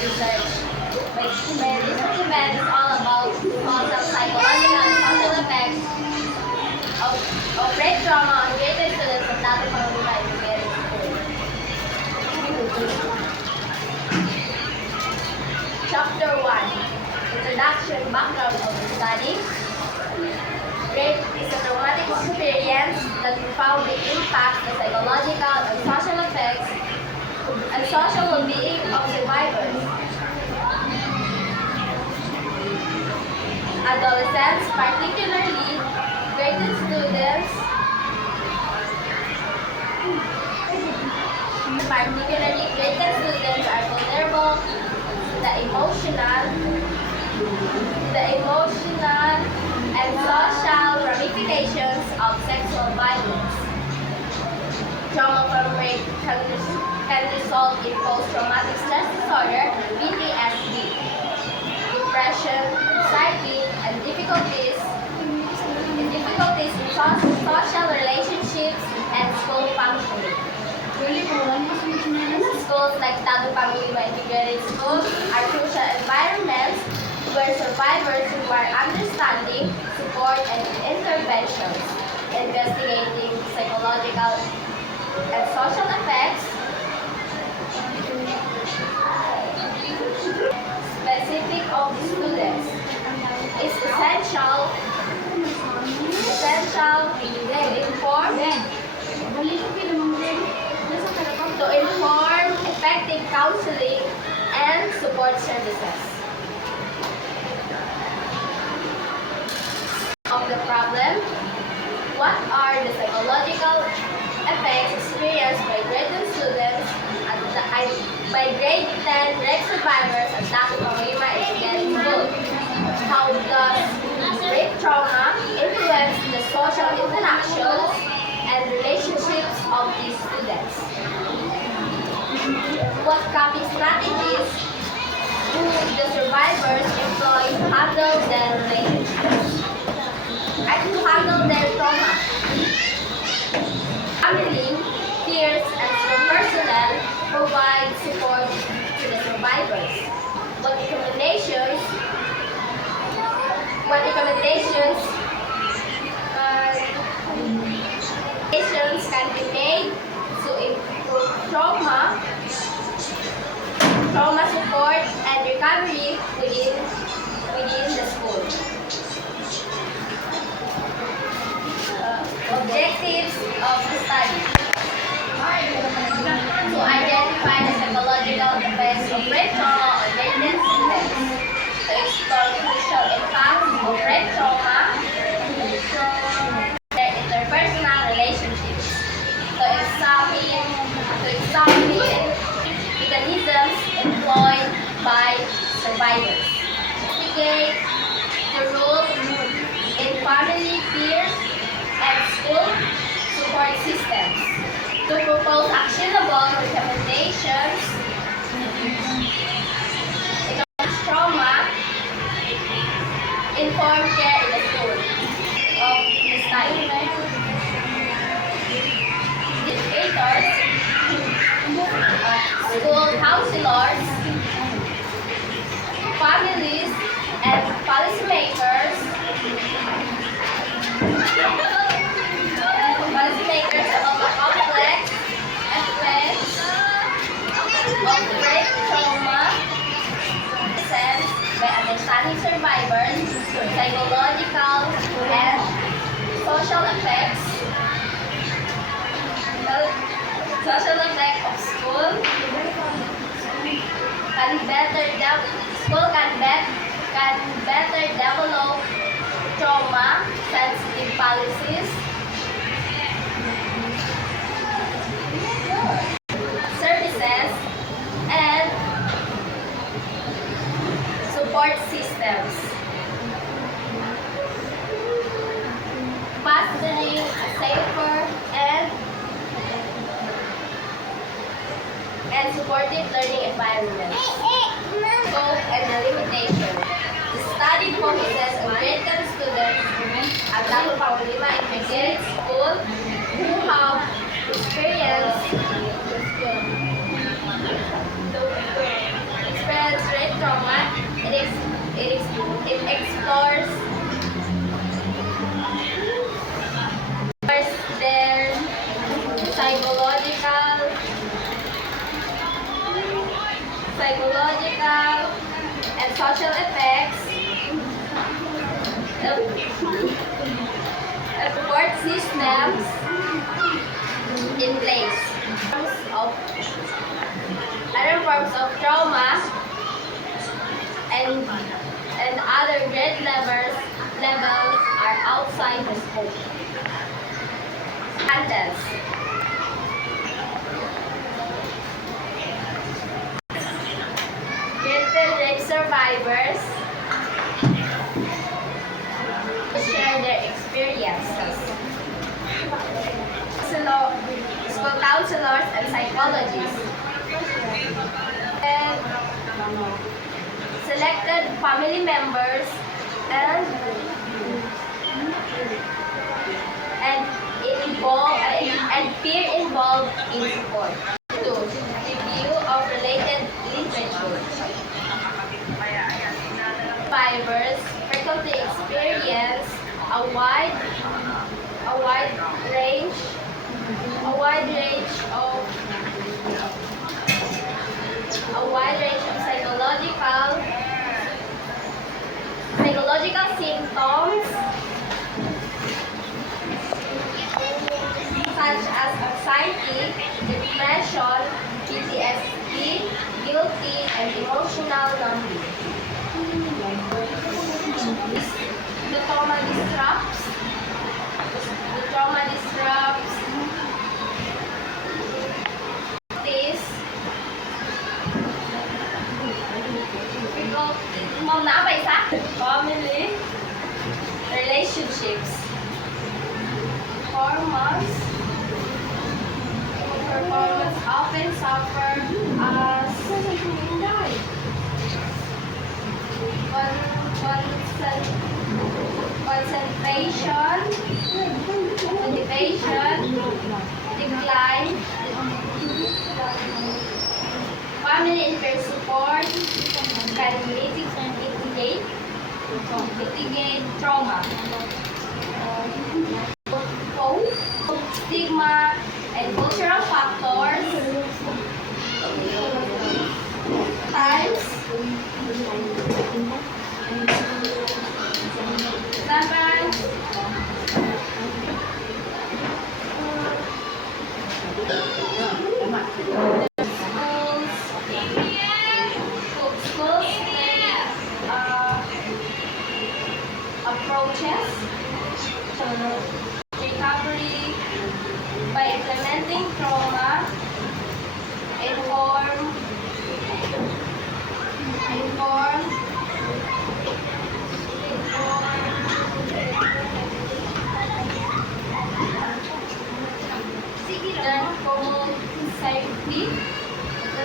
research. My research event is all about social, psychological, and social effects of brain trauma on graded students of Dato Pangulima Integrated School. Chapter 1. Introduction, background of the study. Rape is a traumatic experience that profoundly impacts the psychological and social effects and social well-being of survivors. Adolescents, particularly graded students, are vulnerable to the emotional and social ramifications of sexual violence. Trauma from rape can result in post-traumatic stress disorder, PTSD, depression, anxiety, and difficulties in social relationships and school functioning. Schools like Dato Pangulima Integrated School are crucial environments where survivors require understanding, support, and interventions, investigating psychological and social effects specific of students is essential to inform effective counseling and support services. Of the problem, what are the psychological effects experienced by grade 10 students by grade 10 rape survivors at Dato Pangulima Integrated School? How does rape trauma influence the social interactions and relationships of these students? What coping strategies do the survivors employ to handle their relationships and to handle their trauma? Family, peers, and school personnel provide support to the survivors. What recommendations can be made to improve trauma support and recovery within the school? Objectives of the study: to identify the psychological effects of rape trauma on graded students, to explore crucial impacts of rape trauma on their interpersonal relationships, to examine mechanisms employed by survivors, investigate the role in family, peers, and school support systems, to propose actionable recommendations against trauma, informed care in the school of the study. Educators, school counselors, families, and policymakers about the complex effects of rape trauma assessed by understanding survivors, psychological and social effects of school can better develop trauma sensitive policies, services, and support systems, fostering a safer and supportive learning environment. Scope and the limitation. The study focuses on grade 10 students at Dato Pangulima Integrated School who have experienced psychological, and social effects, and support systems in place. Other forms of trauma and other grade levels are outside the scope. Sentence. Grade rape survivors share their experiences. School counselors and psychologists and selected family members and peer involved in support. 2. Review of related literature. Survivors frequently experience a wide range of psychological symptoms such as anxiety, depression, PTSD, guilty, and emotional numbing. The trauma disrupts this family relationships. Performance often suffer as concentration, motivation, decline. Family and peer support can mitigate trauma. Stigma and cultural factors. Times. 7. Schools approaches recovery by implementing trauma informed that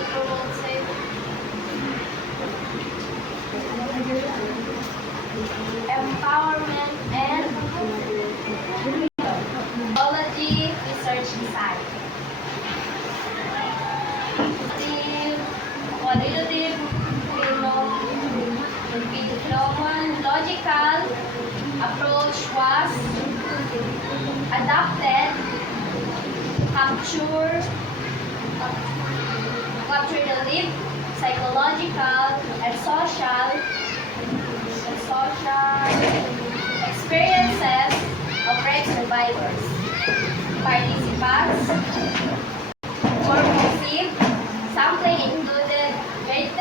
promote safety, empowerment, and psychology research design. Qualitative phenomenological approach was adopted to capture the lived psychological and social experiences of rape survivors. Participants for received sampling included grade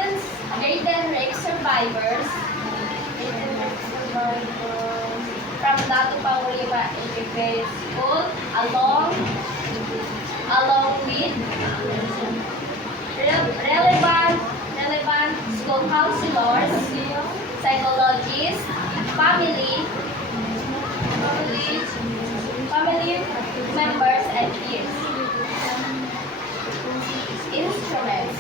rape survivors from Dato Paulima Integrated School along with relevant school counselors, psychologists, family members, and peers. Instruments.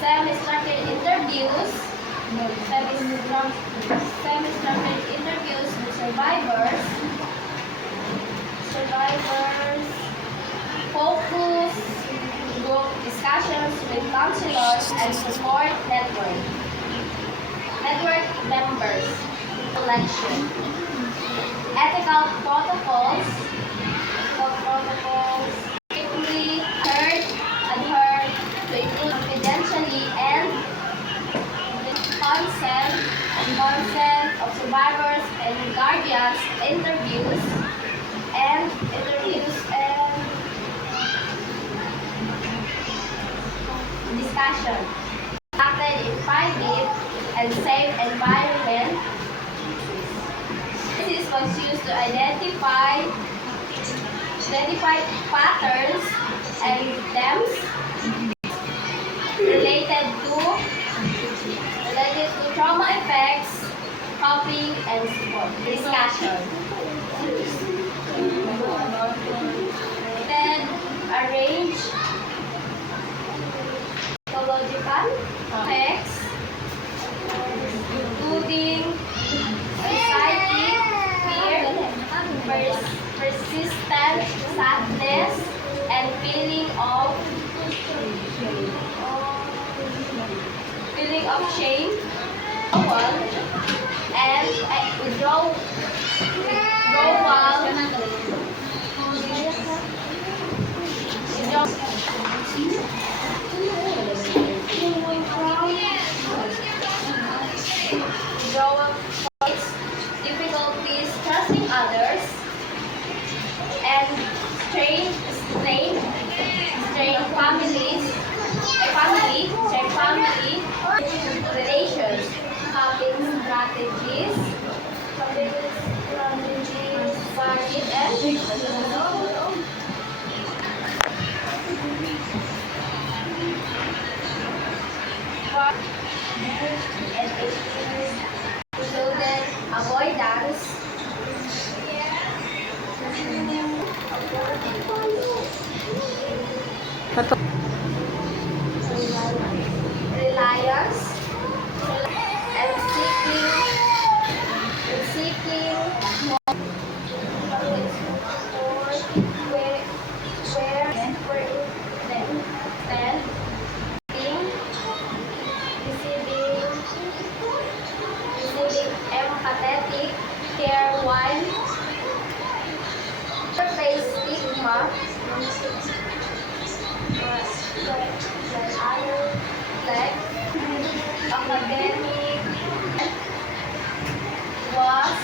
Semi-structured interviews with survivors, focus group discussions with counselors and support network members, election, ethical protocols, strictly heard discussion. Acted in private and safe environment. This was used to identify patterns and themes related to trauma effects, coping, and support. Discussion. Then arrange psychological effects, including anxiety, fear, persistent sadness, and feeling of shame, withdrawal, and withdrawal. Withdrawal points, difficulties trusting others, and strained family relations, coping strategies, budget and included avoidance, reliance, and seeking more support where then receiving empathetic care while face stigma like academic was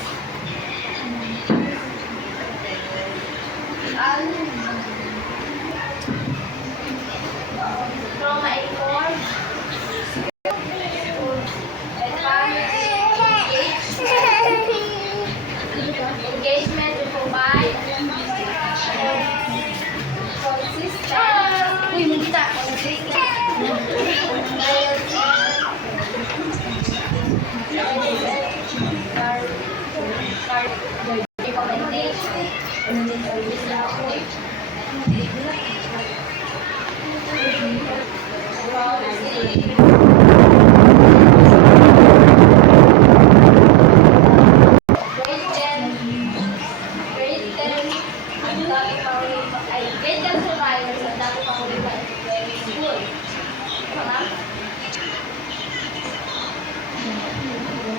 trauma-informed and engagement to provide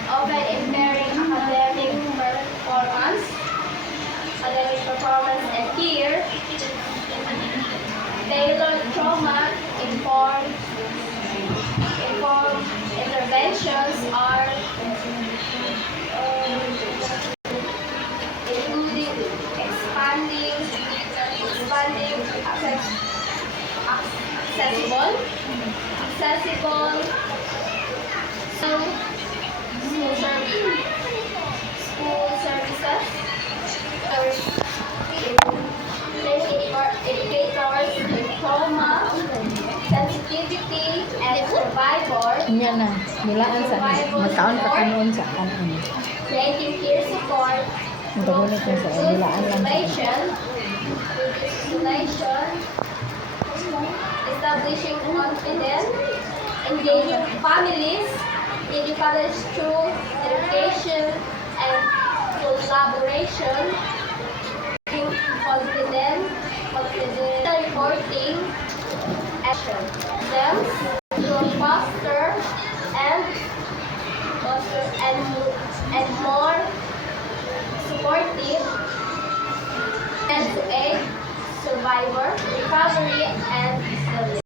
often impairing academic performance and peer. Tailored trauma-informed interventions are including expanding accessible school services, educators in trauma, sensitivity, and survivor, Nya na, nilaan sa mataon pa kanon sa kanon. creating peer support, Ang tagulit niya sa nilaan lang sa isolation, establishing confidence, engaging families, educators through education and collaboration, confidence, reporting, action. Them to foster and more supportive and to aid survivor recovery and healing.